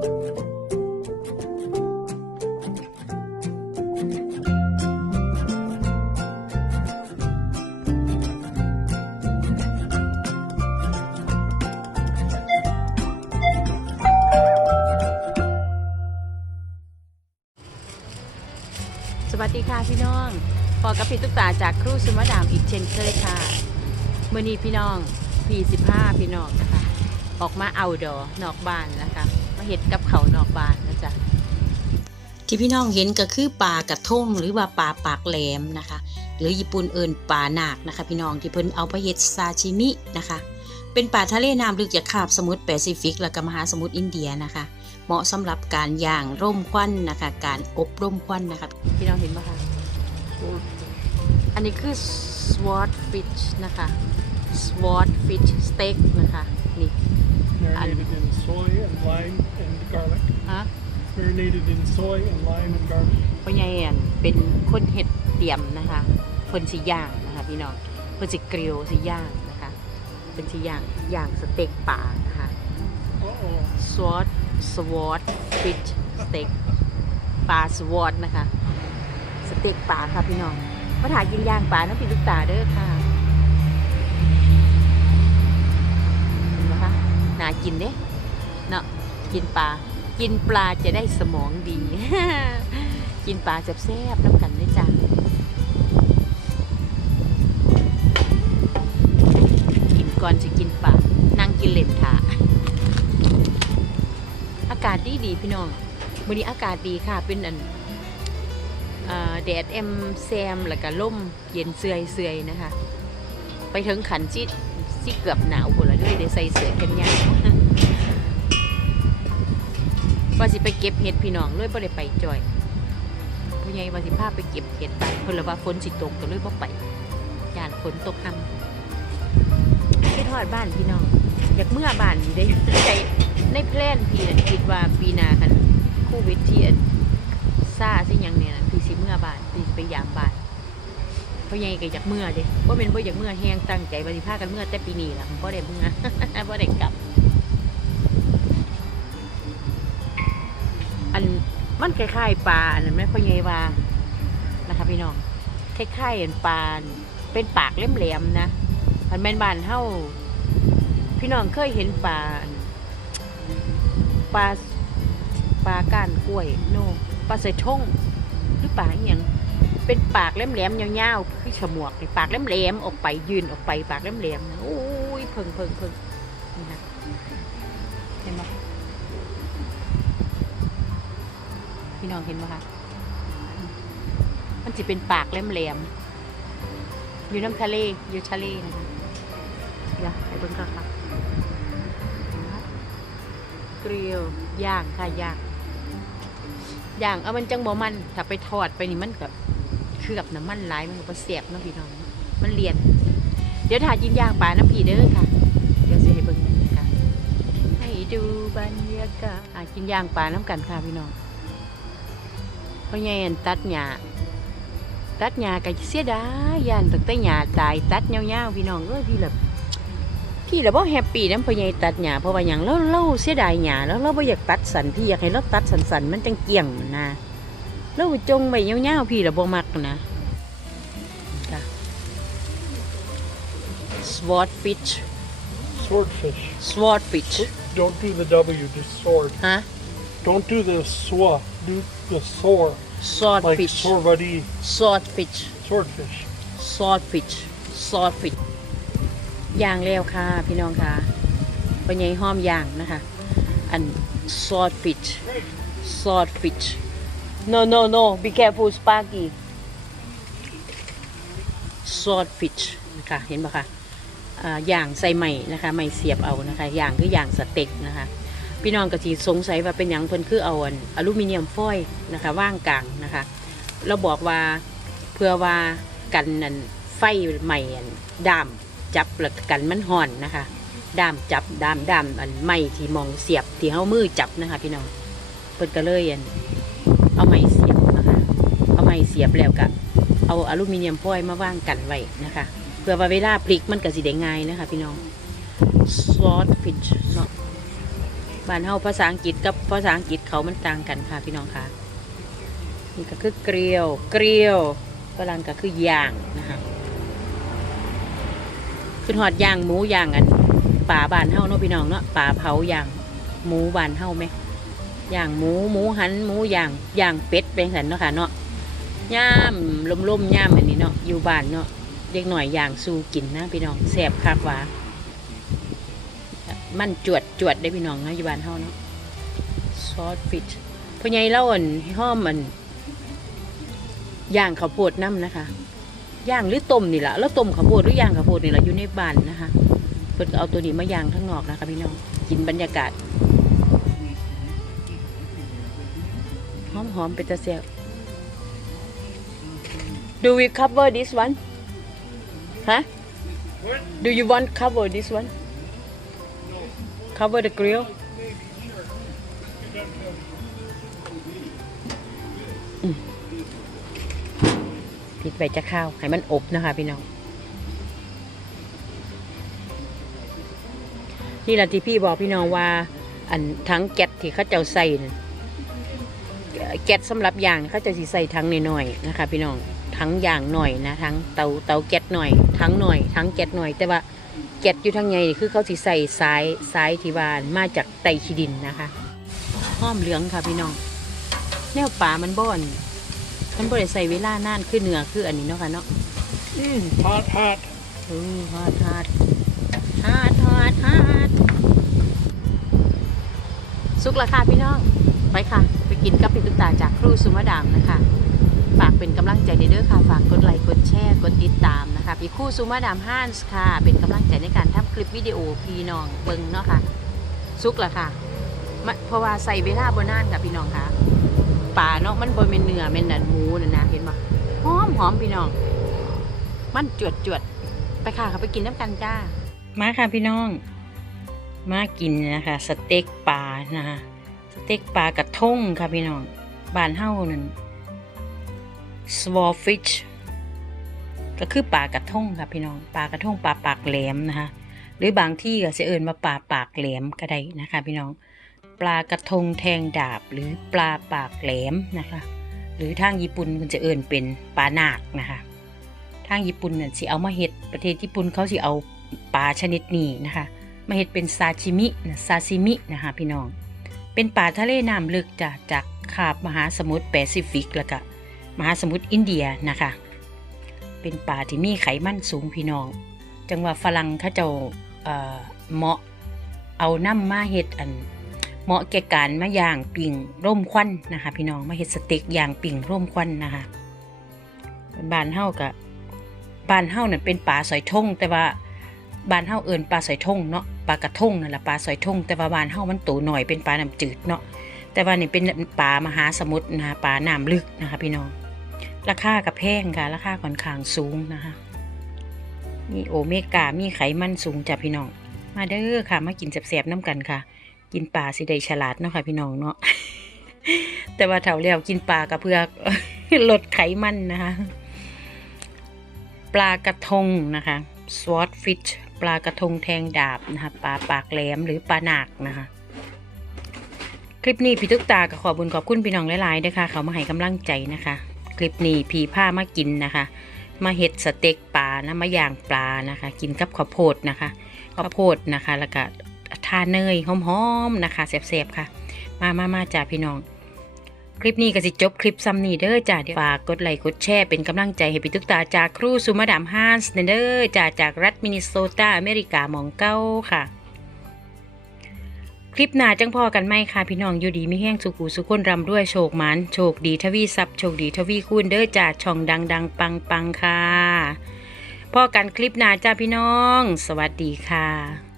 สวัสดีค่ะพี่น้องพอกับพี่ตุ๊กตาจากครูสมดามอีกเช่นเคยค่ะเมื่อนี้พี่น้องพีสิบห้าพี่น้องนะคะ ออกมาเอาดอนอกบ้านนะคะมาเห็ดกับเขาวนอกบ้านนะจ๊ะที่พี่น้องเห็นก็คือปลากระทงหรือว่าปลาปากแหลมนะคะ หรือญี่ปุ่นเอิญปลาหนากนะคะ พี่น้องที่เพิ่นเอาไปเฮ็ดซาชิมินะคะ เป็นปลาทะเลน้ำลึกจากคาบสมุทรแปซิฟิก และก็มหาสมุทรอินเดียนะคะ เหมาะสำหรับการย่างร่มควันนะคะ การอบร่มควันนะคะพี่น้องเห็นไหมคะอันนี้คือ swordfish นะคะ swordfish steak นะคะนี่ Marinated in soy and lime and garlic. ฮะ Marinated in soy and lime and garlic. พ่อใหญ่อันเป็นคนเห็ดเตรียมนะคะเพิ่นสิย่างนะคะพี่น้องเพิ่นสิกริลสิย่างนะคะเป็นสิย่างย่างสเต็กปลานะคะ Uh-oh. sword sword fish steak ปลา sword นะคะ สเต็กปลาค่ะพี่น้องมาถ่ายกินย่างปลาน้ำปีลูกตาเด้อค่ะ นากินเด้เนาะกินปลา กินปลาจะได้สมองดี กินปลาแซ่บๆน้ำกันด้วยจ้ะกินก่อนจะกินปลานั่งกินเล่นถาอากาศดีดีพี่น้องวันนี้อากาศดีค่ะเป็นอันแดดแอมแซมแล้วก็ล่มเย็นเสื่อยเสื่อยๆนะคะ ไปถึงขันจิสิเกือบหนาวคนละ เลยได้ใส่เสื้อแขนยาวว่าสิไปเก็บเห็ดพี่น้องเลยบ่ได้ไปจอยผู้ใหญ่ว่าสิพาไปเก็บเห็ดไปเพิ่นละว่าฝนสิตกก็เลยบ่ไปย่านฝนตกค่ำไปทอดบ้านพี่น้อง อยากเมื่อบ้านอยู่ได้ใจในแพลนพี่น่ะคิดว่าปีหน้าคันโควิดที่ซ่าสิหยังเนี่ยน่ะพี่สิเมื่อบ้านพี่สิไปยามบ้าน พราะใหญ่ก็อยากเมื่อเด้บ่แม่นบ่อยากเมื่อแฮงตั้งใจว่าสิพากันเมื่อแต่ปีนี้ล่ะบ่ได้เมื่อบ่ได้กลับ อันมันคล้ายๆปลาอันนั้นไม่ค่อยใหญ่ว่านะคะพี่น้องคล้ายๆอันปลาเป็นปากแหลมๆนะอันแม่นบานเฮาพี่น้องเคยเห็นปลาปลาปลาก้านกล้วยโนปลาใส่ท่งหรือปลาอย่าง เป็นปากแหลมๆยาวๆคือฉมวกปากแหลมๆออกไปยืนออกไป ปากแหลมๆโอ้ยเพิ่งเพิ่งเพิ่งนี่นะเห็นไหมพี่น้องเห็นไหมคะมันจะเป็นปากแหลมๆอยู่น้ำทะเลอยู่ทะเลนะคะเดี๋ยวไปเบิ่งกันค่ะเกลียวย่างค่ะย่างย่างเอามันจังบ่มันถ้าไปทอดไปนี่มันกับ ลือบน้ำมันหลายมันก็เสียบเนาะพี่น้อง มันเลียน เดี๋ยวถ่ายกินย่างปลาน้ำผีเด้อค่ะ เดี๋ยวสิให้เบิ่งบรรยากาศให้ดูบรรยากาศอะกินย่างปลาน้ำกันค่ะพี่น้องพ่อใหญ่อั่นตัดหญ้าตัดหญ้าก็เสียดายย่านตั้งแต่หญ้าตายตัดยาวๆพี่น้องเอ้ยพี่ละพี่ละบ่แฮปปี้นำพ่อใหญ่ตัดหญ้าเพราะว่าหยังเราเราเสียดายหญ้าแล้วเราบ่อยากตัดสันพี่อยากให้เราตัดสันๆมันจังเกี่ยงนะ เราจงไว้ยาวๆพี่ละบ่มักนะจ้ะ swordfish Swordfish. swordfish Don't do the W, just sword. ฮะ Don't do the swa, do the soar. Like swordfish sorvadi, swordfish swordfish. ซอสฟิชซอสฟิชย่างแล้วค่ะ พี่น้องค่ะปัญญาห้อมย่างนะคะ อันซอสฟิชซอสฟิช no no no be careful sparky ซอสฟิชนะคะ เห็นปะคะอย่างใส่ใหม่นะคะ ไม่เสียบเอานะคะ อย่างคืออย่างสเต็กนะคะ พี่น้องก็สิสงสัยว่าเป็นอย่างเพิ่นคือเอาอันอลูมิเนียมฟอยล์นะคะว่างกลางนะคะ เราบอกว่าเพื่อว่ากันนั่นไฟใหม่อันดามจับแล้วก็กันมันห่อนนะคะ ดามจับดามดามอันไม้ที่มองเสียบที่เฮามือจับนะคะ พี่น้องเพิ่นก็เลยอัน เอาไม้เสียบนะคะ เอาไม้เสียบแล้วก็เอาอลูมิเนียมฟอยมาว่างกันไว้นะคะ เพื่อว่าเวลาพลิกมันก็สิได้ง่ายนะคะ พี่น้องซอสฟิชเนาะบ้านเฮาภาษาอังกฤษกับภาษาอังกฤษเขามันต่างกันค่ะพี่น้องค่ะนี่ก็คือเกลียว เกลียวฝรั่งก็คือย่างนะคะขึ้นหอดย่างหมูย่างอันป่าบ้านเฮาเนาะพี่น้องเนาะป่าเผาย่างหมูบ้านเฮาไหม ย่างหมูหมูหันหมูย่างย่างเป็ดเป็นสันเนาะค่ะเนาะย่ามลมๆย่ามอันนี้เนาะอยู่บ้านเนาะเด็กหน่อยย่างสูกินนะพี่น้องแสบคักว่ามันจวดจวดได้พี่น้องเนาะอยู่บ้านเฮาเนาะซอสฟิชพ่อใหญ่เล่าอันห้อมมันย่างข้าวโพดน้ำนะคะย่างหรือต้มนี่แหละแล้วต้มข้าวโพดหรือย่างข้าวโพดนี่แหละอยู่ในบ้านนะคะเพิ่นเอาตัวนี้มาย่างข้างนอกนะคะพี่น้องกินบรรยากาศ อมหอมเป็นตะเซียว Do we cover this one? Huh? Do you want cover this one? Cover the grill. อืมพริกใบจะข้าว ให้มันอบนะคะพี่น้อง นี่แหละที่พี่บอกพี่น้องว่า อันทั้งแก๊สที่เขาเจ้าใส่น่ะ แก๊สสำหรับย่างเขาจะสิใส่ทั้งน้อยๆนะคะ พี่น้องทั้งย่างหน่อยนะทั้งเตาเตาแก๊สหน่อยทั้งหน่อยทั้งแก๊สหน่อย แต่ว่าแกะอยู่ทางไงนี่คือเขาสิใส่สายสายที่วานมาจากไตขี้ดินนะคะห้อมเหลืองค่ะพี่น้อง แนวป่ามันบ่อนมันบ่ได้ใส่เวลานานคือเนื้อคืออันนี้เนาะค่ะเนาะ Mm, hot, hot. อือฮอดฮอดฮอดฮอดฮอดสุกและค่ะพี่น้อง ไปค่ะ ไปกินกับพี่ตุ๊กตาจากครูสุมาดามนะคะ ฝากเป็นกำลังใจในเด้อค่ะ ฝากกดไลค์ กดแชร์ กดติดตามนะคะพี่ครู่ซูมาดามฮันส์ค่ะ เป็นกำลังใจในการทำคลิปวิดีโอพี่น้องเบิงเนาะค่ะ สุกละค่ะ เพราะว่าใส่เวลาบนานค่ะพี่น้องค่ะป่าเนาะมันบนเป็นเนื้อเป็นนันหมูนะนะเห็นปะหอมหอมพี่น้อง มันจวดจวดไปค่ะค่ะไปกินน้ำกันจ้า มาค่ะพี่น้อง มากินนะคะ สเต็กปลานะคะ สเต็กปลากระทงค่ะพี่น้องบ้านเฮ้านั่น swordfish ก็คือปลากระทงค่ะพี่น้องปลากระทงปลาปากแหลมนะคะหรือบางที่ก็จะเอิญมาปลาปากแหลมก็ได้นะคะ พี่น้องปลากระทงแทงดาบหรือปลาปากแหลมนะคะ หรือทางญี่ปุ่นมันจะเอิญเป็นปลานาคนะคะ ทางญี่ปุ่นน่ะสิเอามาเฮ็ดประเทศญี่ปุ่นเขาสิเอาปลาชนิดนี้นะคะ มาเฮ็ดเป็นซาชิมินะซาซิมินะคะ พี่น้อง เป็นปลาทะเลน้ำลึกจากจากคาบมหาสมุทรแปซิฟิกแล้วก็มหาสมุทรอินเดียนะคะ เป็นปลาที่มีไขมันสูงพี่น้อง จังหวะฝรั่งเขาเจ้าเอ่อเหมาะเอาน้ำมาเฮ็ดอัน เหมาะแก่การมาย่างปิ่งร่มควันนะคะ พี่น้องมาเฮ็ดสเต็กย่างปิ่งร่มควันนะคะบ้านเฮากับบ้านเฮาเนั่นเป็นปลาสอยทงแต่ว่าบ้านเฮาเอิ้นปลาสอยทงเนาะ ปลากระทงนั่นแหละปลาสอยทงแต่ว่าบานเฮามันโตหน่อยเป็นปลาน้ำจืดเนาะแต่ว่านี่เป็นปลามหาสมุทรนะคะปลาน้ำลึกนะคะพี่น้อง ราคากับแพงค่ะราคาค่อนข้างสูงนะคะมีโอเมก้ามีไขมันสูงจ้ะพี่น้อง มาเด้อค่ะ มากินแซบๆน้ำกันค่ะ กินปลาสิได้ฉลาดเนาะค่ะพี่น้องเนาะแต่ว่าเท่าแล้วกินปลากับเพื่อลดไขมันนะคะ ปลากระทงนะคะ swordfish ปลากระทงแทงดาบนะคะปลาปากแหลมหรือปลาหนักนะคะคลิปนี้พี่ตุ๊กตาก็ขอบุญขอบคุณพี่น้องหลายๆด้วยค่ะ เขามาให้กำลังใจนะคะ คลิปนี้พี่ผ้ามากินนะคะ มาเห็ดสเต็กปลานะมาย่างปลานะคะ กินกับข้าวโพดนะคะข้าวโพดนะคะ แล้วก็ทาเนยหอมๆนะคะแซ่บๆค่ะ มามามาจ้าพี่น้อง คลิปนี้ก็สิจบคลิปซ้ำนี้เด้อจ้าฝากกดไลค์กดแชร์เป็นกำลังใจให้พี่ตุ๊กตาจากครูสุมาดามฮันส์เด้อจ้าจากรัฐมินนิโซตาอเมริกาหมองเก้าค่ะ คลิปหน้าจังพอกันไหมค่ะพี่น้องอยู่ดีไม่แห้งสุขูสุขคนรำด้วยโชคมันโชคดีทวีทรัพย์โชคดีทวีคูณเด้อจ้าช่องดังดังปังปังค่ะพอกันคลิปหน้าจ้าพี่น้อง สวัสดีค่ะ